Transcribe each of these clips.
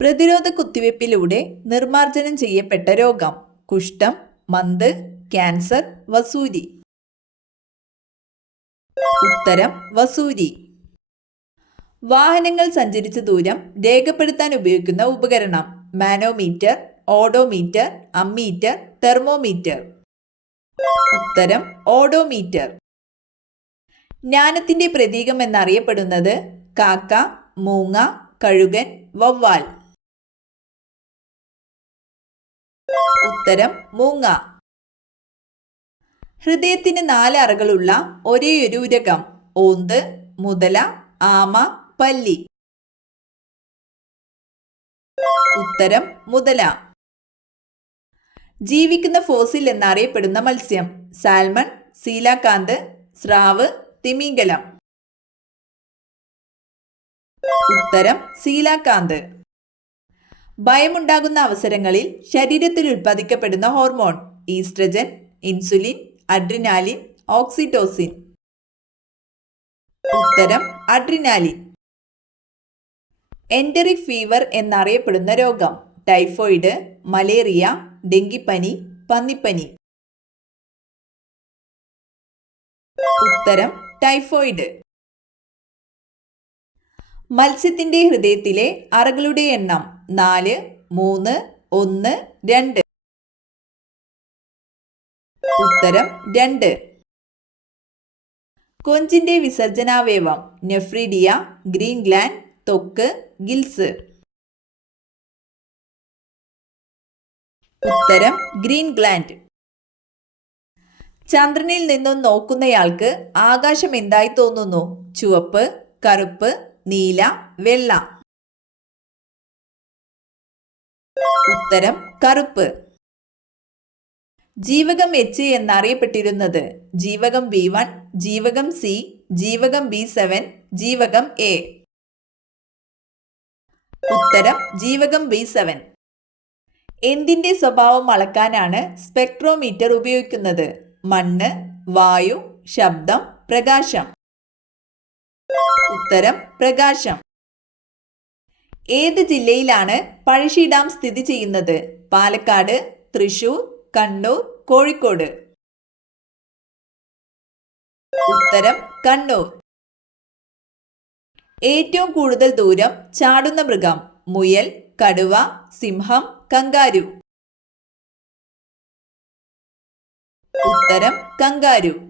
പ്രതിരോധ കുത്തിവയ്പ്പിലൂടെ നിർമ്മാർജ്ജനം ചെയ്യപ്പെട്ട രോഗം. കുഷ്ഠം, മന്ത്, ക്യാൻസർ, വസൂരി. ഉത്തരം വസൂരി. വാഹനങ്ങൾ സഞ്ചരിച്ച ദൂരം രേഖപ്പെടുത്താൻ ഉപയോഗിക്കുന്ന ഉപകരണം. Manometer, odometer, ammeter, thermometer. ഉത്തരം ഓഡോമീറ്റർ. ജ്ഞാനത്തിന്റെ പ്രതീകം എന്നറിയപ്പെടുന്നത് കാക്ക, മൂങ്ങ, കഴുകൻ, വവ്വാൽ. ഉത്തരം മൂങ്ങ. ഹൃദയത്തിന് 4 അറകളുള്ള ഒരേയൊരു ഉരകം. ഓന്ത്, മുതല, ആമ, പല്ലി. ഉത്തരം മുതല. ജീവിക്കുന്ന ഫോസിൽ എന്നറിയപ്പെടുന്ന മത്സ്യം. സാൽമൺ, സീലാകാന്ത്, സ്രാവ്, തിമിംഗലം. ഉത്തരം സീലാകാന്ത്. ഭയമുണ്ടാകുന്ന അവസരങ്ങളിൽ ശരീരത്തിൽ ഉൽപ്പാദിക്കപ്പെടുന്ന hormone. Oestrogen, insulin, adrenaline, oxytocin. ഉത്തരം അഡ്രിനാലിൻ. എൻറ്ററിക് ഫീവർ എന്നറിയപ്പെടുന്ന രോഗം. ടൈഫോയിഡ്, മലേറിയ, ഡെങ്കിപ്പനി, പന്നിപ്പനി. ഉത്തരം ടൈഫോയിഡ്. മത്സ്യത്തിന്റെ ഹൃദയത്തിലെ അറകളുടെ എണ്ണം 4, 3, 1, 2. ഉത്തരം 2. കൊഞ്ചിന്റെ വിസർജനാവയവം. നെഫ്രീഡിയ, ഗ്രീൻ ഗ്ലാൻഡ്, ത്വക്ക്, ഗിൽസ്. ഉത്തരം ഗ്രീൻ ഗ്ലാൻഡ്. ചന്ദ്രനിൽ നിന്നും നോക്കുന്നയാൾക്ക് ആകാശം എന്തായി തോന്നുന്നു? ചുവപ്പ്, കറുപ്പ്, നീല, വെള്ള. ഉത്തരം കറുപ്പ്. ജീവകം H എന്നറിയപ്പെട്ടിരുന്നത്. ജീവകം B1, ജീവകം C, ജീവകം B7, ജീവകം A. ഉത്തരം ജീവകം B7. എന്തിന്റെ സ്വഭാവം അളക്കാനാണ് സ്പെക്ട്രോമീറ്റർ ഉപയോഗിക്കുന്നത്? മണ്ണ്, വായു, ശബ്ദം, പ്രകാശം. ഉത്തരം പ്രകാശം. ഏത് ജില്ലയിലാണ് പഴശ്ശി ഡാം സ്ഥിതി ചെയ്യുന്നത്? പാലക്കാട്, തൃശൂർ, കണ്ണൂർ, കോഴിക്കോട്. ഉത്തരം കണ്ണൂർ. ഏറ്റവും കൂടുതൽ ദൂരം ചാടുന്ന മൃഗം. മുയൽ, കടുവ, സിംഹം, കങ്കാരു. ഉത്തരം കങ്കാരു.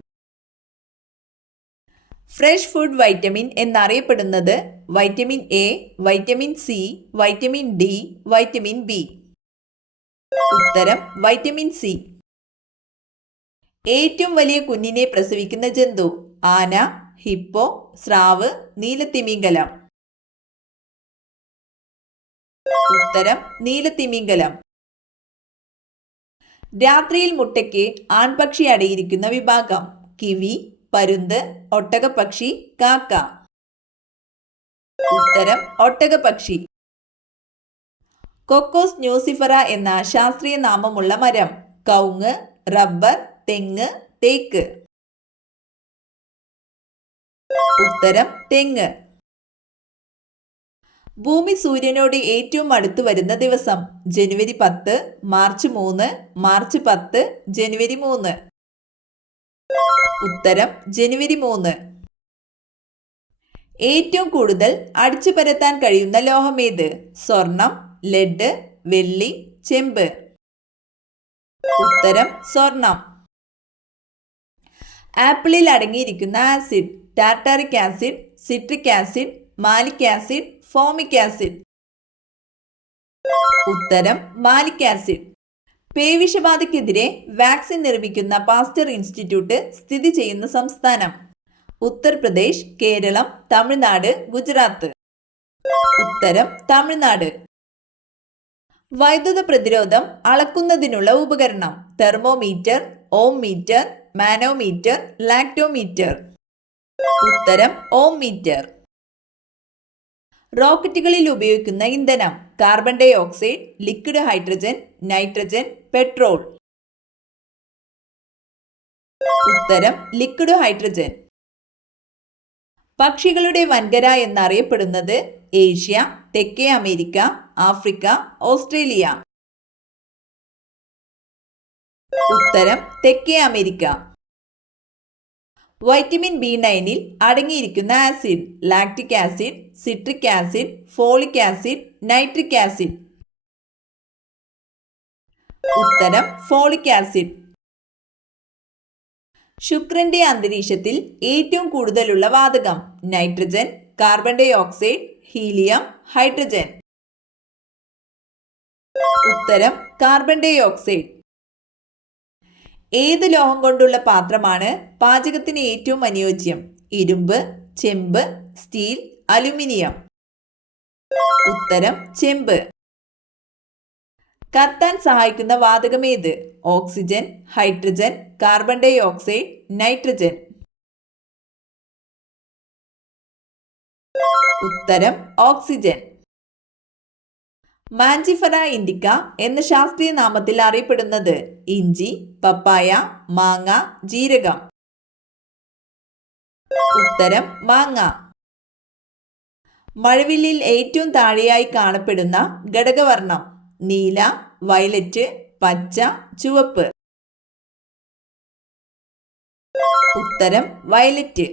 ഫ്രഷ് ഫുഡ് വൈറ്റമിൻ എന്നറിയപ്പെടുന്നത് vitamin A, vitamin C, vitamin D, vitamin B. ഉത്തരം വൈറ്റമിൻ സി. ഏറ്റവും വലിയ കുഞ്ഞിനെ പ്രസവിക്കുന്ന ജന്തു. ആന, ഹിപ്പോ, സ്രാവ്, നീലത്തിമിംഗലം. ഉത്തരം നീലത്തിമിംഗലം. രാത്രിയിൽ മുട്ടയ്ക്ക് ആൺപക്ഷി അടയിരിക്കുന്ന വിഭാഗം. കിവി, പരുന്ത്, ഒട്ടകപ്പക്ഷി, കാക്ക. ഉത്തരം ഒട്ടകപ്പക്ഷി. കൊക്കോസ് ന്യൂസിഫറ എന്ന ശാസ്ത്രീയ നാമമുള്ള മരം. കവുങ്ങ്, റബ്ബർ, തെങ്ങ്, തേക്ക്. ഉത്തരം തെങ്ങ്. ഭൂമി സൂര്യനോട് ഏറ്റവും അടുത്ത് വരുന്ന ദിവസം. ജനുവരി 10, മാർച്ച് 3, മാർച്ച് 10, ജനുവരി 3. ഉത്തരം ജനുവരി 3. ഏറ്റവും കൂടുതൽ അടിച്ചു പരത്താൻ കഴിയുന്ന ലോഹമേത്? സ്വർണം, ലെഡ്, വെള്ളി, ചെമ്പ്. ഉത്തരം സ്വർണം. ആപ്പിളിൽ അടങ്ങിയിരിക്കുന്ന acid. Tartaric acid, citric acid, malic acid, formic acid. ഉത്തരം മാലിക് ആസിഡ്. പേവിഷബാധയ്ക്കെതിരെ വാക്സിൻ നിർമ്മിക്കുന്ന പാസ്റ്റർ ഇൻസ്റ്റിറ്റ്യൂട്ട് സ്ഥിതി ചെയ്യുന്ന സംസ്ഥാനം. ഉത്തർപ്രദേശ്, കേരളം, തമിഴ്നാട്, ഗുജറാത്ത്. ഉത്തരം തമിഴ്നാട്. വൈദ്യുത പ്രതിരോധം അളക്കുന്നതിനുള്ള ഉപകരണം. Thermometer, ohm meter, manometer, lactometer. ഉത്തരം ഓം മീറ്റർ. റോക്കറ്റുകളിൽ ഉപയോഗിക്കുന്ന ഇന്ധനം. Carbon dioxide, liquid hydrogen, nitrogen, petrol. ഉത്തരം ലിക്വിഡ് ഹൈഡ്രജൻ. പക്ഷികളുടെ വൻകര എന്നറിയപ്പെടുന്നത് ഏഷ്യ, തെക്കേ അമേരിക്ക, ആഫ്രിക്ക, ഓസ്ട്രേലിയ. ഉത്തരം തെക്കേ അമേരിക്ക. വൈറ്റമിൻ B9 അടങ്ങിയിരിക്കുന്ന acid lactic acid, citric acid, folic acid, nitric acid. ഉത്തരം ഫോളിക് ആസിഡ്. ശുക്രന്റെ അന്തരീക്ഷത്തിൽ ഏറ്റവും കൂടുതലുള്ള വാതകം nitrogen, carbon dioxide, helium, hydrogen. ഉത്തരം കാർബൺ ഡൈ ഓക്സൈഡ്. ഏത് ലോഹം കൊണ്ടുള്ള പാത്രമാണ് പാചകത്തിന് ഏറ്റവും അനുയോജ്യം? ഇരുമ്പ്, ചെമ്പ്, സ്റ്റീൽ, അലുമിനിയം. ഉത്തരം ചെമ്പ്. കത്താൻ സഹായിക്കുന്ന വാതകം ഏത്? Oxygen, hydrogen, carbon dioxide, nitrogen. ഉത്തരം ഓക്സിജൻ. മാഞ്ചിഫറ ഇൻഡിക്ക എന്ന ശാസ്ത്രീയ നാമത്തിൽ അറിയപ്പെടുന്നത് ഇഞ്ചി, പപ്പായ, മാങ്ങ, ജീരകം. ഉത്തരം മാങ്ങ. മഴവില്ലിൽ ഏറ്റവും താഴെയായി കാണപ്പെടുന്ന ഘടകവർണം നീല, വയലറ്റ്, പച്ച, ചുവപ്പ്. ഉത്തരം വയലറ്റ്.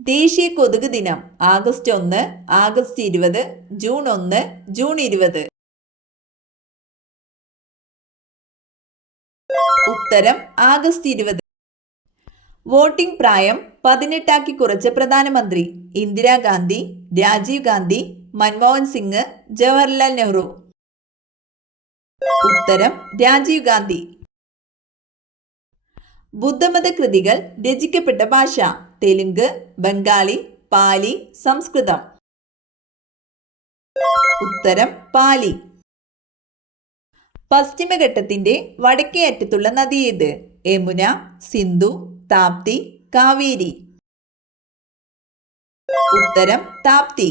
ദേശീയ കൊതുക് ദിനം ആഗസ്റ്റ് 1, ആഗസ്റ്റ് 20, ജൂൺ 1, ജൂൺ 20. ഉത്തരം ആഗസ്റ്റ് 20. വോട്ടിംഗ് പ്രായം 18 കുറച്ച പ്രധാനമന്ത്രി ഇന്ദിരാഗാന്ധി, രാജീവ് ഗാന്ധി, മൻമോഹൻ സിംഗ്, ജവഹർലാൽ നെഹ്റു. ഉത്തരം രാജീവ് ഗാന്ധി. ബുദ്ധമത കൃതികൾ രചിക്കപ്പെട്ട ഭാഷ തെലുങ്ക്, ബംഗാളി, പാലി, സംസ്കൃതം. ഉത്തരം പാലി. പശ്ചിമഘട്ടത്തിന്റെ വടക്കേ അറ്റത്തുള്ള നദി ഏത്? യമുന, സിന്ധു, താപ്തി, കാവേരി. ഉത്തരം താപ്തി.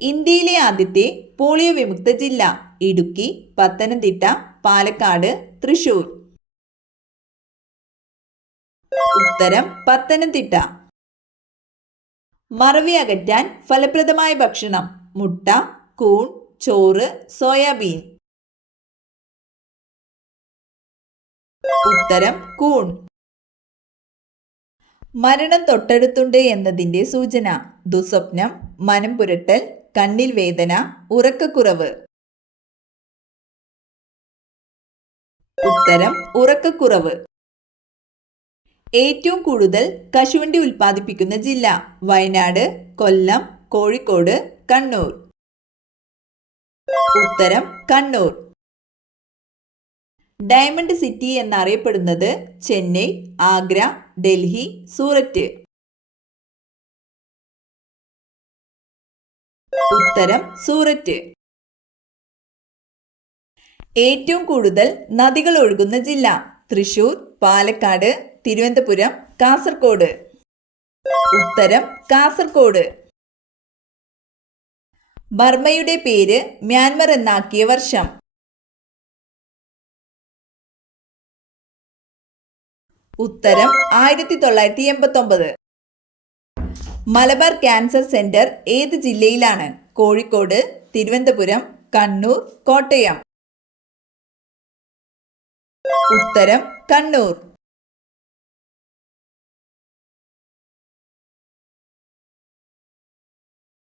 ഇന്ത്യയിലെ ആദ്യത്തെ പോളിയോ വിമുക്ത ജില്ല ഇടുക്കി, പത്തനംതിട്ട, പാലക്കാട്, തൃശൂർ. ഉത്തരം പത്തനംതിട്ട. മറവി അകറ്റാൻ ഫലപ്രദമായ ഭക്ഷണം മുട്ട, കൂൺ, ചോറ്, സോയാബീൻ. ഉത്തരം കൂൺ. മരണം തൊട്ടടുത്തുണ്ട് എന്നതിന്റെ സൂചന ദുസ്വപ്നം, മനം പുരട്ടൽ, കണ്ണിൽ വേദന, ഉറക്കക്കുറവ്. ഉത്തരം ഉറക്കക്കുറവ്. ഏറ്റവും കൂടുതൽ കശുവണ്ടി ഉൽപ്പാദിപ്പിക്കുന്ന ജില്ല വയനാട്, കൊല്ലം, കോഴിക്കോട്, കണ്ണൂർ. ഉത്തരം കണ്ണൂർ. ഡയമണ്ട് സിറ്റി എന്നറിയപ്പെടുന്നത് ചെന്നൈ, ആഗ്ര, ഡൽഹി, സൂററ്റ്. ഉത്തരം സൂററ്റ്. ഏറ്റവും കൂടുതൽ നദികൾ ഒഴുകുന്ന ജില്ല തൃശൂർ, പാലക്കാട്, തിരുവനന്തപുരം, കാസർഗോഡ്. ഉത്തരം കാസർഗോഡ്. ബർമ്മയുടെ പേര് മ്യാൻമർ എന്നാക്കിയ വർഷം ഉത്തരം 1989. മലബാർ ക്യാൻസർ സെന്റർ ഏത് ജില്ലയിലാണ്? കോഴിക്കോട്, തിരുവനന്തപുരം, കണ്ണൂർ, കോട്ടയം. ഉത്തരം കണ്ണൂർ.